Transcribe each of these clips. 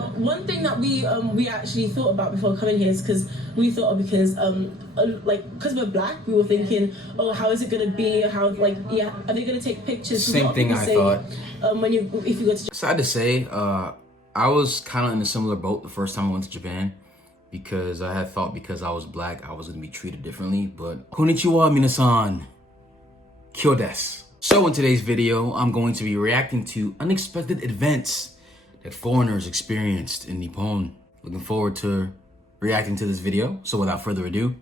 one thing that we actually thought about before coming here is because we thought because we're black, we were thinking, oh, how is it gonna be? How are they gonna take pictures? Same thing I thought. If you go to Sad to say, I was kind of in a similar boat the first time I went to Japan because I had thought because I was black I was gonna be treated differently. But konnichiwa minasan, kyo desu. So in today's video, I'm going to be reacting to unexpected events that foreigners experienced in Nippon. Looking forward to reacting to this video. So without further ado,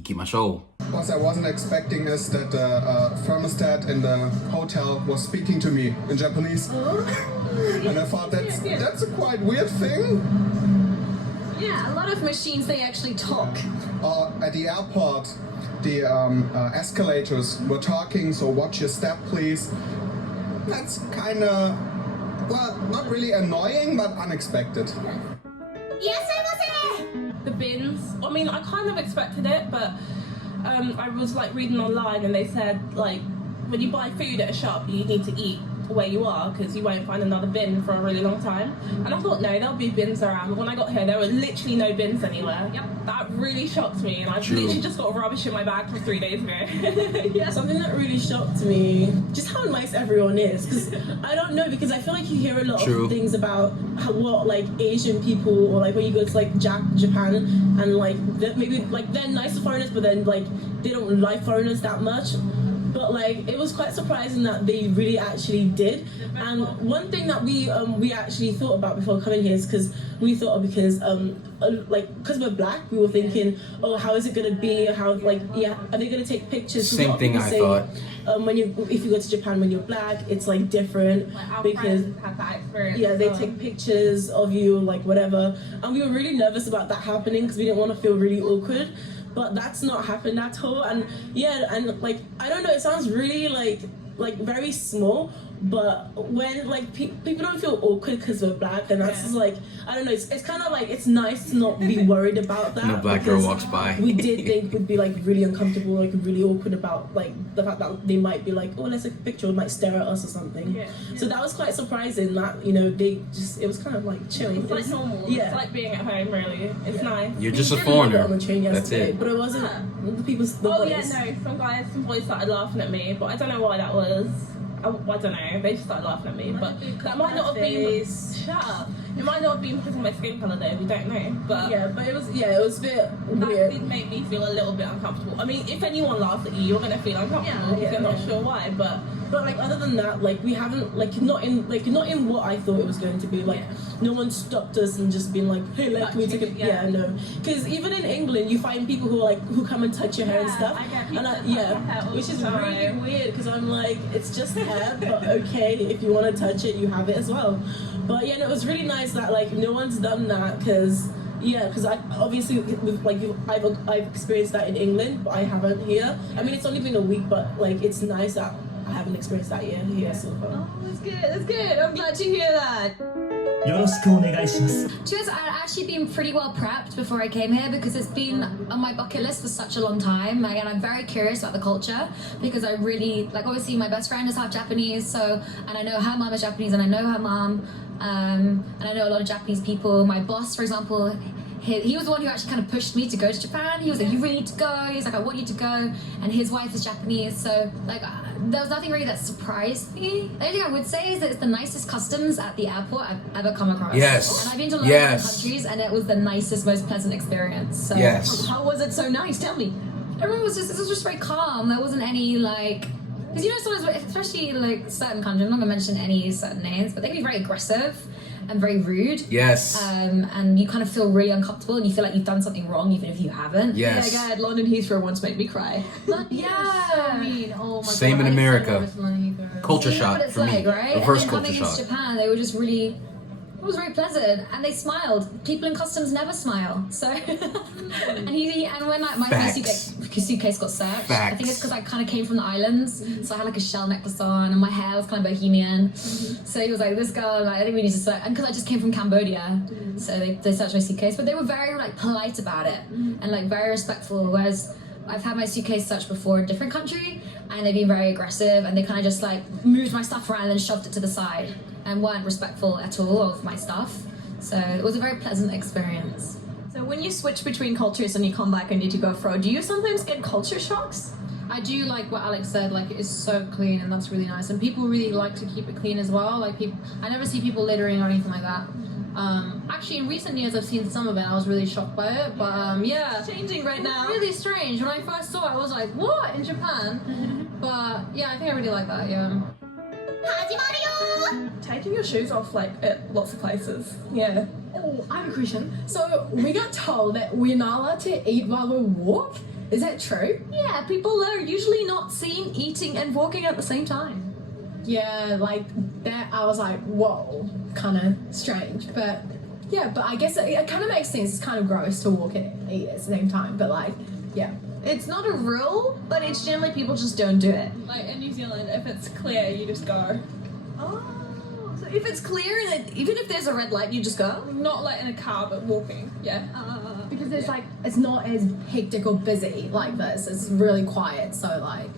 ikimashou. What I wasn't expecting is that the thermostat in the hotel was speaking to me in Japanese. And I thought that's a quite weird thing. Yeah, a lot of machines, they actually talk. At the airport, the escalators were talking, so watch your step, please. That's kind of, well, not really annoying, but unexpected. The bins, I mean, I kind of expected it, but I was like reading online and they said like when you buy food at a shop you need to eat where you are because you won't find another bin for a really long time. And I thought, no, there'll be bins around. When I got here, there were literally no bins anywhere. Yep. That really shocked me, and I've literally just got rubbish in my bag from 3 days ago. Yeah, something that really shocked me, just how nice everyone is. Because I don't know, because I feel like you hear a lot of things about what like Asian people, or like when you go to like Japan, and like maybe like they're nice to foreigners, but then like they don't like foreigners that much. But like it was quite surprising that they really actually did. And one thing that we actually thought about before coming here is because we thought because we're black, we were thinking, oh, how is it gonna be? How are they gonna take pictures? Same thing I thought. If you go to Japan when you're black, it's like different because have that experience. Yeah, they take pictures of you, like whatever. And we were really nervous about that happening because we didn't want to feel really awkward. But that's not happened at all. And yeah, and like I don't know, it sounds really like very small, but when like people don't feel awkward because we're black, and that's just like, I don't know, it's kind of like it's nice to not be worried about that. No black girl walks by. We did think we'd be like really uncomfortable, like really awkward about like the fact that they might be like, oh, let's take a picture, or might stare at us or something. Yeah. So that was quite surprising that, you know, it was kind of like chill. It's like normal. Yeah. It's like being at home, really. It's nice. You're just a foreigner. On the train yesterday, That's it. But it wasn't the people. Some boys started laughing at me, but I don't know why that was. I don't know, they just started laughing at me, but that might not have been, shut up, it might not have been because of my skin colour though, we don't know, but it was a bit weird. That did make me feel a little bit uncomfortable. I mean, if anyone laughs at you, you're going to feel uncomfortable if you're not sure why, but like other than that, like we haven't, not in what I thought it was going to be, like no one stopped us and just been like, hey, can we take a, no, because even in England you find people who come and touch your hair and stuff, which is really weird because I'm like, it's just hair, but okay, if you want to touch it, you have it as well. But yeah, no, it was really nice that like no one's done that because I obviously I've experienced that in England, but I haven't here. I mean, it's only been a week, but like it's nice that I haven't experienced that here so far. Oh, that's good. I'm glad to hear that. よろしくお願いします。 To be honest, I'd actually been pretty well prepped before I came here because it's been on my bucket list for such a long time. Like, and I'm very curious about the culture because I really, like, obviously my best friend is half Japanese, so, and I know her mom is Japanese and I know her mom, and I know a lot of Japanese people. My boss, for example, he was the one who actually kind of pushed me to go to Japan. He was like, you really need to go. He's like, I want you to go. And his wife is Japanese, so like there was nothing really that surprised me. The only thing I would say is that it's the nicest customs at the airport I've ever come across. Yes. And I've been to a lot of other countries, and it was the nicest, most pleasant experience. So How was it so nice? Tell me. Everyone was just very calm. There wasn't any like, because you know sometimes, especially like certain countries, I'm not gonna mention any certain names, but they can be very aggressive and very rude. Yes. And you kind of feel really uncomfortable and you feel like you've done something wrong even if you haven't. Yes. Yeah, God, London Heathrow once made me cry. Yeah. Oh my Same God, in America. so Culture shock for me. Right? Reverse and then culture coming shock. into Japan, they were just really, it was very pleasant, and they smiled. People in customs never smile, so. and when like my suitcase got searched, I think it's because I kind of came from the islands, so I had like a shell necklace on, and my hair was kind of bohemian. So he was like, "This girl, like, I think we need to search," and because I just came from Cambodia, so they searched my suitcase, but they were very like polite about it and like very respectful. Whereas I've had my suitcase searched before in a different country, and they've been very aggressive, and they kind of just like moved my stuff around and then shoved it to the side and weren't respectful at all of my stuff. So it was a very pleasant experience. So when you switch between cultures and you come back and need to go abroad, do you sometimes get culture shocks? I do like what Alex said, like it's so clean and that's really nice. And people really like to keep it clean as well. Like people, I never see people littering or anything like that. Actually, in recent years, I've seen some of it. I was really shocked by it, but yeah, It's changing right now. really strange. When I first saw it, I was like, "What in Japan?" But yeah, I think I really like that. Yeah. Taking your shoes off like at lots of places. Yeah. Oh, I have a question. So we got told that we're not allowed to eat while we walk. Is that true? Yeah, people are usually not seen eating and walking at the same time. Yeah, like that. I was like, whoa, kind of strange. But yeah, but I guess it kind of makes sense. It's kind of gross to walk and eat at the same time. But like, yeah. It's not a rule, but it's generally people just don't do it. Like in New Zealand, if it's clear, you just go. Oh, so if it's clear and even if there's a red light, you just go? Not like in a car, but walking. Yeah. Because it's like, it's not as hectic or busy like this. It's really quiet. So like,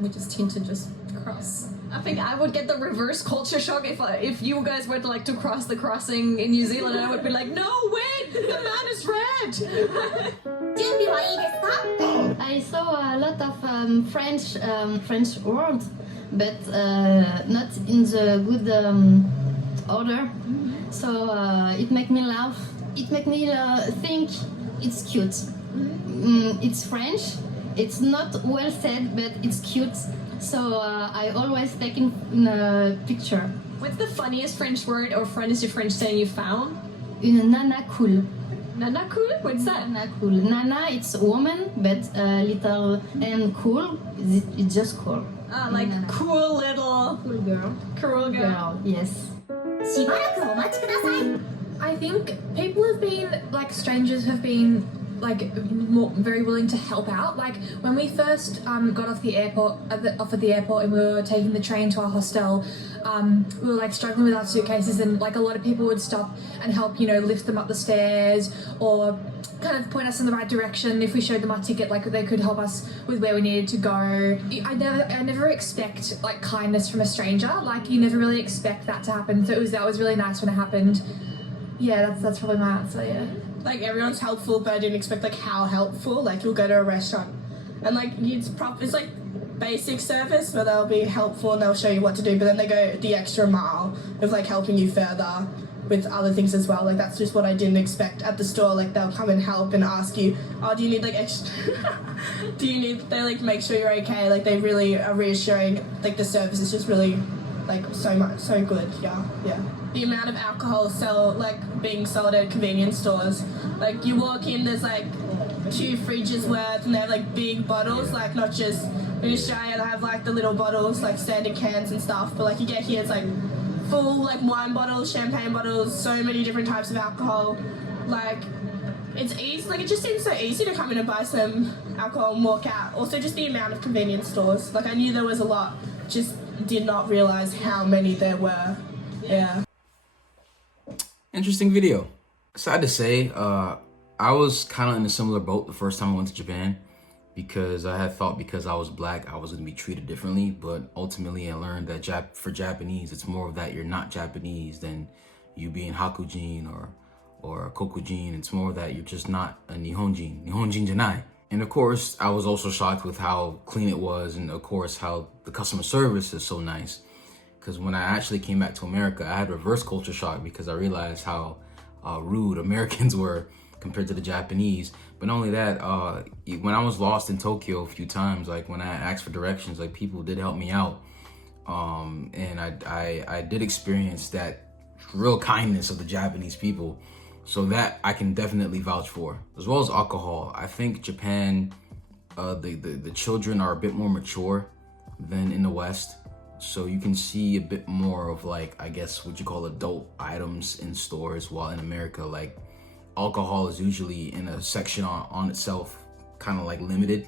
we just tend to just cross. I think I would get the reverse culture shock if you guys were to cross the crossing in New Zealand. I would be like, no, wait, the man is red. I saw a lot of French words, but not in the good order. So it make me laugh. It make me think it's cute. It's French. It's not well said, but it's cute. So I always take in a picture. What's the funniest French word or friendly French saying you found? Une nana cool. Nana cool? What's that? Nana cool. Nana, it's woman, but little and cool. It's just cool. Like Nana. cool little Cool girl. girl. Girl, yes. I think people have been, like strangers have been like very willing to help out. Like when we first got off the airport, off at the airport, and we were taking the train to our hostel, we were like struggling with our suitcases, and like a lot of people would stop and help, you know, lift them up the stairs or kind of point us in the right direction. If we showed them our ticket, like they could help us with where we needed to go. I never expect like kindness from a stranger. Like you never really expect that to happen. So that was really nice when it happened. Yeah, that's probably my answer. Yeah. Like everyone's helpful, but I didn't expect like how helpful. Like you'll go to a restaurant, and like it's like basic service, but they'll be helpful and they'll show you what to do. But then they go the extra mile of like helping you further with other things as well. Like that's just what I didn't expect at the store. Like they'll come and help and ask you, oh, do you need like extra? They like make sure you're okay. Like they really are reassuring. Like the service is just really like so good. Yeah. The amount of alcohol being sold at convenience stores. Like you walk in, there's like 2 fridges worth, and they have like big bottles. Like not just in Australia, they have like the little bottles, like standard cans and stuff. But like you get here, it's like full like wine bottles, champagne bottles, so many different types of alcohol. Like it's easy. Like it just seems so easy to come in and buy some alcohol and walk out. Also, just the amount of convenience stores. Like I knew there was a lot, just did not realize how many there were. Yeah. Interesting video. Sad to say, I was kind of in a similar boat the first time I went to Japan, because I had thought because I was black, I was going to be treated differently. But ultimately, I learned that for Japanese, it's more of that you're not Japanese than you being Hakujin or Kokujin. It's more of that you're just not a Nihonjin janai. And of course, I was also shocked with how clean it was, and of course, how the customer service is so nice. Because when I actually came back to America, I had reverse culture shock because I realized how rude Americans were compared to the Japanese. But not only that, when I was lost in Tokyo a few times, like when I asked for directions, like people did help me out. And I did experience that real kindness of the Japanese people. So that I can definitely vouch for. As well as alcohol. I think Japan, the children are a bit more mature than in the West. So you can see a bit more of like, I guess what you call adult items in stores, while in America, like alcohol is usually in a section on itself, kind of like limited.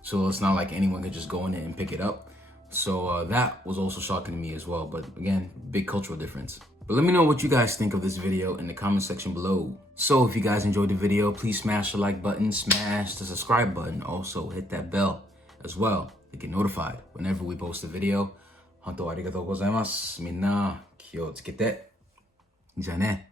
So it's not like anyone could just go in it and pick it up. So that was also shocking to me as well. But again, big cultural difference. But let me know what you guys think of this video in the comment section below. So if you guys enjoyed the video, please smash the like button, smash the subscribe button. Also hit that bell as well to get notified whenever we post a video. 本当ありがとうございます。みんな気をつけて。じゃあね。